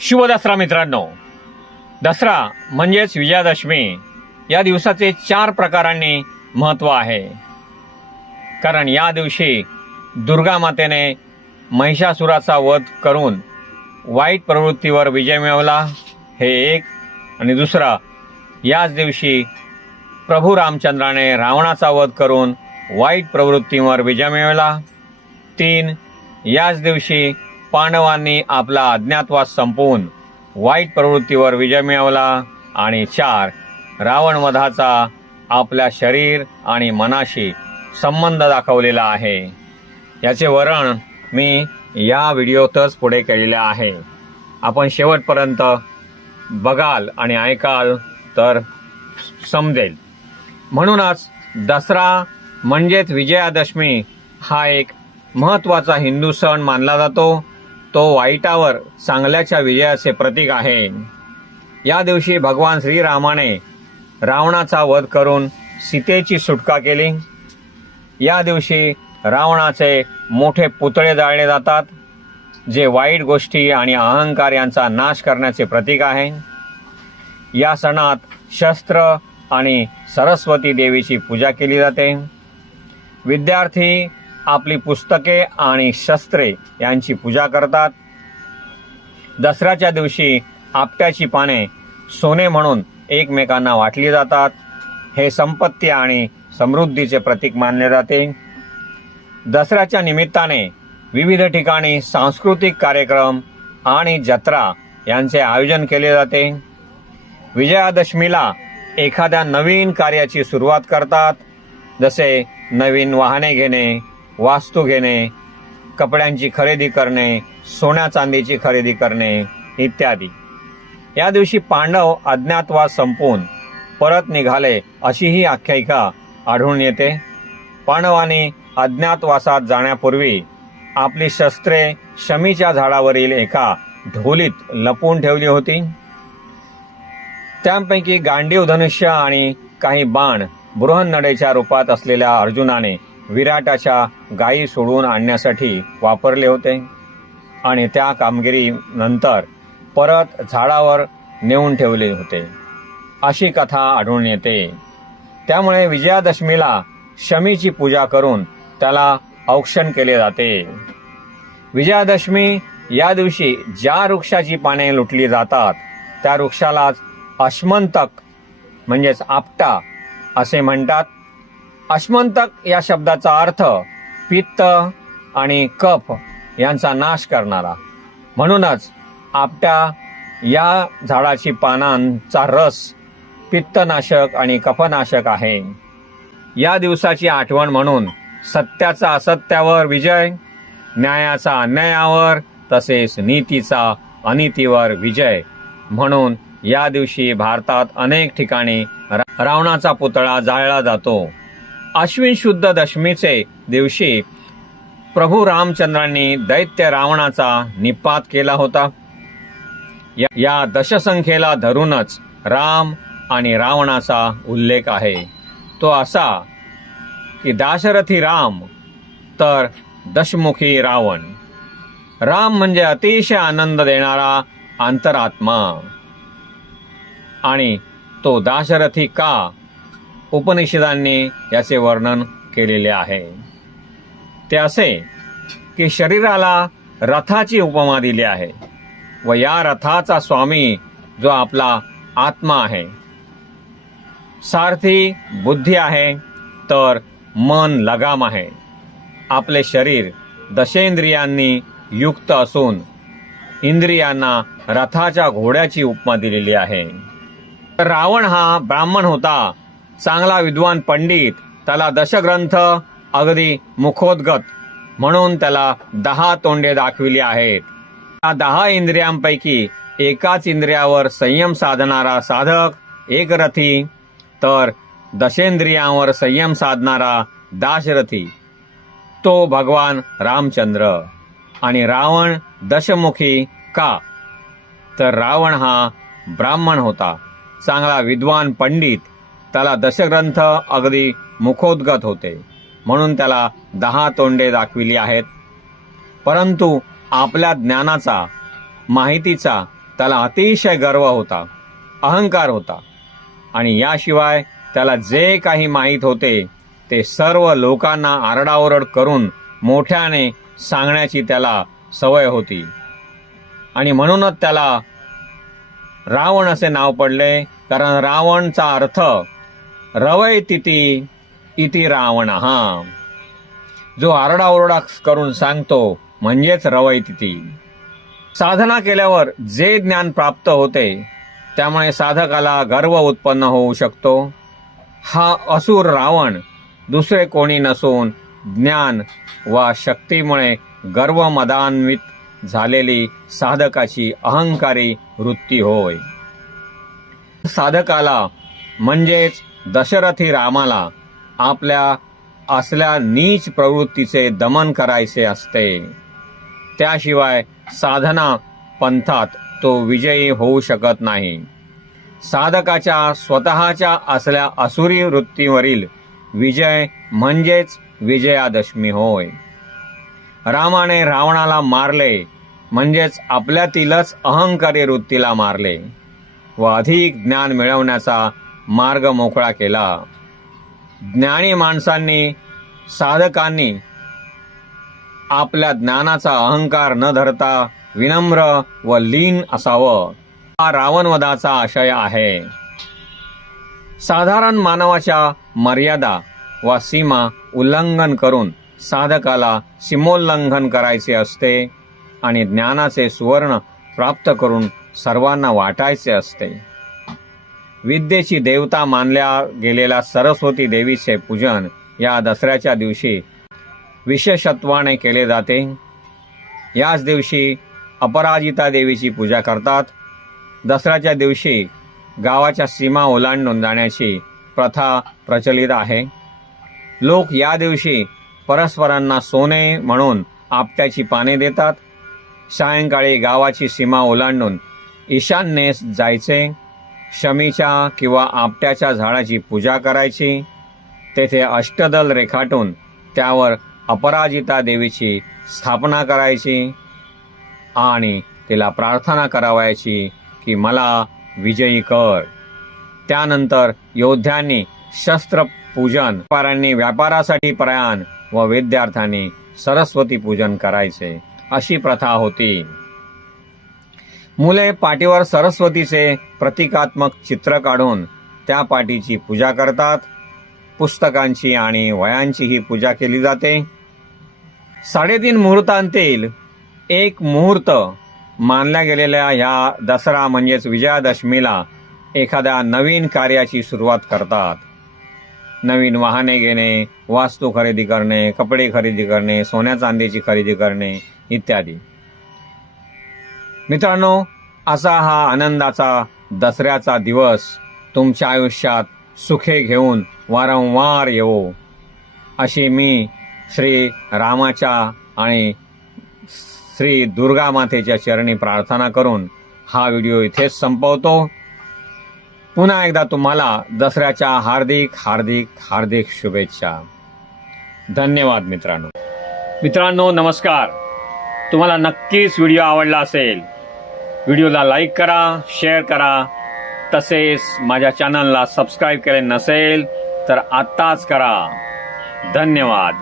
शुभ दसरा मित्रांनो. दसरा म्हणजेच विजयादशमी या दिवसाचे 4 प्रकारांनी महत्त्व आहे. कारण या दिवशी दुर्गा मातेने महिषासुराचा वध करून वाईट प्रवृत्तीवर विजय मिळवला, हे एक. आणि दुसरा, याच दिवशी प्रभू रामचंद्राने रावणाचा वध करून वाईट प्रवृत्तीवर विजय मिळवला. 3. याच दिवशी पांडवांनी आपला अज्ञातवास संपवून वाईट प्रवृत्तीवर विजय मिळवला. आणि 4. रावणवधाचा आपल्या शरीर आणि मनाशी संबंध दाखवलेला आहे. याचे वर्णन मी या व्हिडिओतच पुढे केलेले आहे. आपण शेवटपर्यंत बघाल आणि ऐकाल तर समजेल. म्हणूनच दसरा म्हणजेच विजयादशमी हा एक महत्त्वाचा हिंदू सण मानला जातो. तो वाईटावर चांगल्याच्या विजयाचे प्रतीक आहे. या दिवशी भगवान श्रीरामाने रावणाचा वध करून सीतेची सुटका केली. या दिवशी रावणाचे मोठे पुतळे जाळले जातात, जे वाईट गोष्टी आणि अहंकार यांचा नाश करण्याचे प्रतीक आहे. या सणात शस्त्र आणि सरस्वती देवीची पूजा केली जाते. विद्यार्थी आपली पुस्तके आणि शस्त्रे यांची पूजा करतात. दसऱ्याच्या दिवशी आपट्याची पाने सोने म्हणून एकमेकांना वाटली जातात. हे संपत्ती आणि समृद्धीचे प्रतीक मानले जाते. दसऱ्याच्या निमित्ताने विविध ठिकाणी सांस्कृतिक कार्यक्रम आणि जत्रा यांचे आयोजन केले जाते. विजयादशमीला एखाद्या नवीन कार्याची सुरुवात करतात, जसे नवीन वाहने घेणे, वास्तू घेणे, कपड्यांची खरेदी करणे, सोन्या चांदीची खरेदी करणे इत्यादी. या दिवशी पांडव अज्ञातवास संपवून परत निघाले अशी ही आख्यायिका आढळून येते. पांडवांनी अज्ञातवासात जाण्यापूर्वी आपली शस्त्रे शमीच्या झाडावरील एका ढोलीत लपवून ठेवली होती. त्यापैकी गांडीव धनुष्य आणि काही बाण बृहन्नडेच्या रूपात असलेल्या अर्जुनाने विराटाच्या गायी सोडून आणण्यासाठी वापरले होते आणि त्या कामगिरीनंतर परत झाडावर नेऊन ठेवले होते अशी कथा आढळून येते. त्यामुळे विजयादशमीला शमीची पूजा करून त्याला औक्षण केले जाते. विजयादशमी या दिवशी ज्या वृक्षाची पाने लुटली जातात त्या वृक्षालाच अश्मंतक म्हणजेच आपटा असे म्हणतात. अश्मंतक या शब्दाचा अर्थ पित्त आणि कफ यांचा नाश करणारा. म्हणूनच आपट्या या झाडाची पानांचा रस पित्तनाशक आणि कफनाशक आहे. या दिवसाची आठवण म्हणून सत्याचा असत्यावर विजय, न्यायाचा अन्यायावर तसेच नीतीचा अनितीवर विजय म्हणून या दिवशी भारतात अनेक ठिकाणी रावणाचा पुतळा जाळला जातो. अश्विन शुद्ध दशमीचे दिवशी प्रभू रामचंद्रांनी दैत्य रावणाचा निपात केला होता. या दशसंख्येला धरूनच राम आणि रावणाचा उल्लेख आहे. तो असा की दाशरथी राम तर दशमुखी रावण. राम म्हणजे अतिशय आनंद देणारा अंतरात्मा. आणि तो दाशरथी का, उपनिषदांनी याचे वर्णन केलेले आहे. ते असे की शरीराला रथाची उपमा दिली आहे व या रथाचा स्वामी जो आपला आत्मा आहे. सारथी बुद्धी आहे तर मन लगाम आहे. आपले शरीर दशेंद्रियांनी युक्त असून इंद्रियांना रथाच्या घोड्याची उपमा दिलेली आहे. रावण हा ब्राह्मण होता, चांगला विद्वान पंडित. त्याला दशग्रंथ अगदी मुखोद्गत म्हणून त्याला 10 तोंडे दाखविली आहेत. या 10 इंद्रियांपैकी एकाच इंद्रियावर संयम साधणारा साधक एकरथी, तर दशेंद्रियांवर संयम साधणारा दाशरथी तो भगवान रामचंद्र. आणि रावण दशमुखी का, तर रावण हा ब्राह्मण होता, चांगला विद्वान पंडित. त्याला दशग्रंथ अगदी मुखोद्गत होते म्हणून त्याला 10 तोंडे दाखविली आहेत. परंतु आपल्या ज्ञानाचा, माहितीचा त्याला अतिशय गर्व होता, अहंकार होता आणि याशिवाय त्याला जे काही माहीत होते ते सर्व लोकांना आरडाओरड करून मोठ्याने सांगण्याची त्याला सवय होती. आणि म्हणूनच त्याला रावण असे नाव पडले, कारण रावणचा अर्थ रवैतिती इति रावण, जो आरडाओरडा करून सांगतो म्हणजेच रवैतिती. साधना केल्यावर जे ज्ञान प्राप्त होते त्यामुळे साधकाला गर्व उत्पन्न होऊ शकतो. हा असुर रावण दुसरे कोणी नसून ज्ञान वा शक्तीमुळे गर्वमदान्वित झालेली साधकाची अहंकारी वृत्ती होय. साधकाला म्हणजेच दशरथी रामाला आपल्या असल्या नीच प्रवृत्तीचे दमन करायचे असते. त्याशिवाय साधना पंथात तो विजयी होऊ शकत नाही. साधकाच्या स्वतःच्या असल्या असुरी वृत्तीवरील विजय म्हणजेच विजयादशमी होय. रामाने रावणाला मारले म्हणजेच आपल्यातीलच अहंकारी वृत्तीला मारले व अधिक ज्ञान मिळवण्याचा मार्ग मोकळा केला. ज्ञानी माणसांनी, साधकांनी आपल्या ज्ञानाचा अहंकार न धरता विनम्र व लीन असावं, हा रावणवधाचा आशय आहे. साधारण मानवाच्या मर्यादा वा सीमा उल्लंघन करून साधकाला सीमोल्लंघन करायचे असते आणि ज्ञानाचे सुवर्ण प्राप्त करून सर्वांना वाटायचे असते. विद्येची देवता मानल्या गेलेल्या सरस्वती देवीचे पूजन या दसऱ्याच्या दिवशी विशेषत्वाने केले जाते. याच दिवशी अपराजिता देवीची पूजा करतात. दसऱ्याच्या दिवशी गावाच्या सीमा ओलांडून जाण्याची प्रथा प्रचलित आहे. लोक या दिवशी परस्परांना सोने म्हणून आपट्याची पाने देतात. सायंकाळी गावाची सीमा ओलांडून ईशान्येस जायचे, शमीच्या किंवा आपट्याच्या झाडाची पूजा करायची, तेथे अष्टदल रेखाटून त्यावर अपराजिता देवीची स्थापना करायची आणि तिला प्रार्थना करावयाची की मला विजयी कर. त्यानंतर योद्ध्यांनी शस्त्रपूजन, व्यापाऱ्यांनी व्यापारासाठी प्रयाण व विद्यार्थ्यांनी सरस्वती पूजन करायचे, अशी प्रथा होती. मुले पाटीवर सरस्वतीचे प्रतिकात्मक चित्र काढून त्या पाटीची पूजा करतात. पुस्तकांची आणि वह्यांचीही पूजा केली जाते. 3.5 मुहूर्तांतील एक मुहूर्त मानल्या गेलेल्या या दसरा म्हणजेच विजयादशमीला एखाद्या नवीन कार्याची सुरुवात करतात. नवीन वाहने घेणे, वास्तू खरेदी करणे, कपडे खरेदी करणे, सोन्या चांदीची खरेदी करणे इत्यादी. मित्रांनो, असा हा आनंदाचा दसऱ्याचा दिवस तुमच्या आयुष्यात सुखे घेऊन वारंवार येवो, अशी मी श्री रामाच्या आणि श्री दुर्गा मातेच्या चरणी प्रार्थना करून हा व्हिडिओ इथेच संपवतो. पुन्हा एकदा तुम्हाला दसऱ्याच्या हार्दिक हार्दिक हार्दिक शुभेच्छा. धन्यवाद मित्रांनो, नमस्कार. तुम्हाला नक्कीच व्हिडिओ आवडला असेल. व्हिडिओला लाईक करा, शेअर करा. तसेच माझ्या चॅनलला सबस्क्राईब केले नसेल तर आत्ताच करा. धन्यवाद.